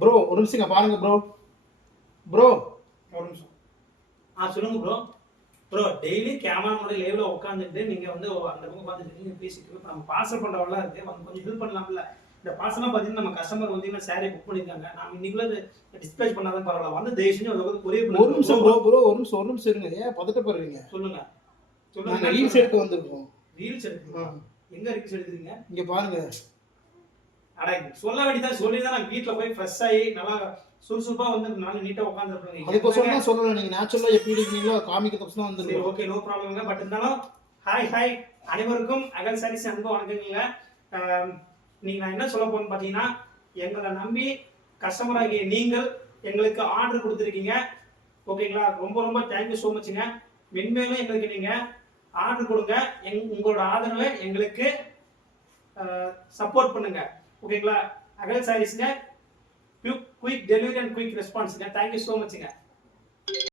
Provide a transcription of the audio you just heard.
Bro ஒரு நிமிஷம் பாருங்க ப்ரோ. ப்ரோ ஒரு நிமிஷம். சொல்லுங்க ப்ரோ. ப்ரோ டெய்லி கேமரா முன்னாடி லைவ்ல உட்காந்துட்டு நீங்க வந்து அந்த பக்கம் பார்த்துட்டு நீங்க பேசிட்டு இப்போ நம்ம பார்சல் பண்றவங்களா இருக்கு வந்து கொஞ்சம் ஹெல்ப் பண்ணலாம்ல. இந்த பார்சல்லாம் பார்த்தீங்கன்னா நம்ம கஸ்டமர் வந்து சாரி புக் பண்ணிருக்காங்க. நாம இன்னைக்குள்ள டிஸ்பேச் பண்ணாதான் பரவாயில்ல. வந்து தயவு செஞ்சு வந்து கொரியர் ஒரு பண்ணுங்க. நிமிஷம் ப்ரோ ப்ரோ ஒரு நிமிஷம் இருங்க. ஏன் பதட்டப்படுறீங்க? சொல்லுங்க. நாங்க ரீல்ஸ் எடுக்க வந்திருக்கோம். ரீல்ஸ் எடுக்கீங்களா? எங்க ரீல்ஸ் எடுக்குறீங்க? இங்க பாருங்க. அட சொல்ல வேண்டியதான் சொல்லி தான் நான் வீட்ல போய் ஃப்ரெஷ் ஆகி நல்லா சுறுசுறுப்பா வந்து நாலு நீட்டா உட்காந்துருப்பேன். அதுக்கோசரம் தான் சொல்லல. நீங்க நேச்சுரலா எப்படி இருக்கீங்களோ காமிக்கிறதுக்கு தான் சரி ஓகே நோ ப்ராப்ளம்ங்க. பட் இருந்தாலும் ஹாய் அனைவருக்கும் அகல் சாரீஸ் அன்பு வணக்கங்க. நீங்க நான் என்ன சொல்ல போறேன்னு பார்த்தீங்கன்னா எங்களை நம்பி கஸ்டமர் ஆகிய நீங்கள் எங்களுக்கு ஆர்டர் கொடுத்துருக்கீங்க. ஓகேங்களா? ரொம்ப ரொம்ப தேங்க்யூ ஸோ மச்ங்க. மென்மேலும் எங்களுக்கு நீங்க ஆர்டர் கொடுங்க. உங்களோட ஆதரவை எங்களுக்கு சப்போர்ட் பண்ணுங்க. ஓகேங்களா? அகல் சாரீஸ்ங்க குயிக் டெலிவரி அண்ட் குயிக் ரெஸ்பான்ஸ்ங்க. Thank you so மச்ங்க.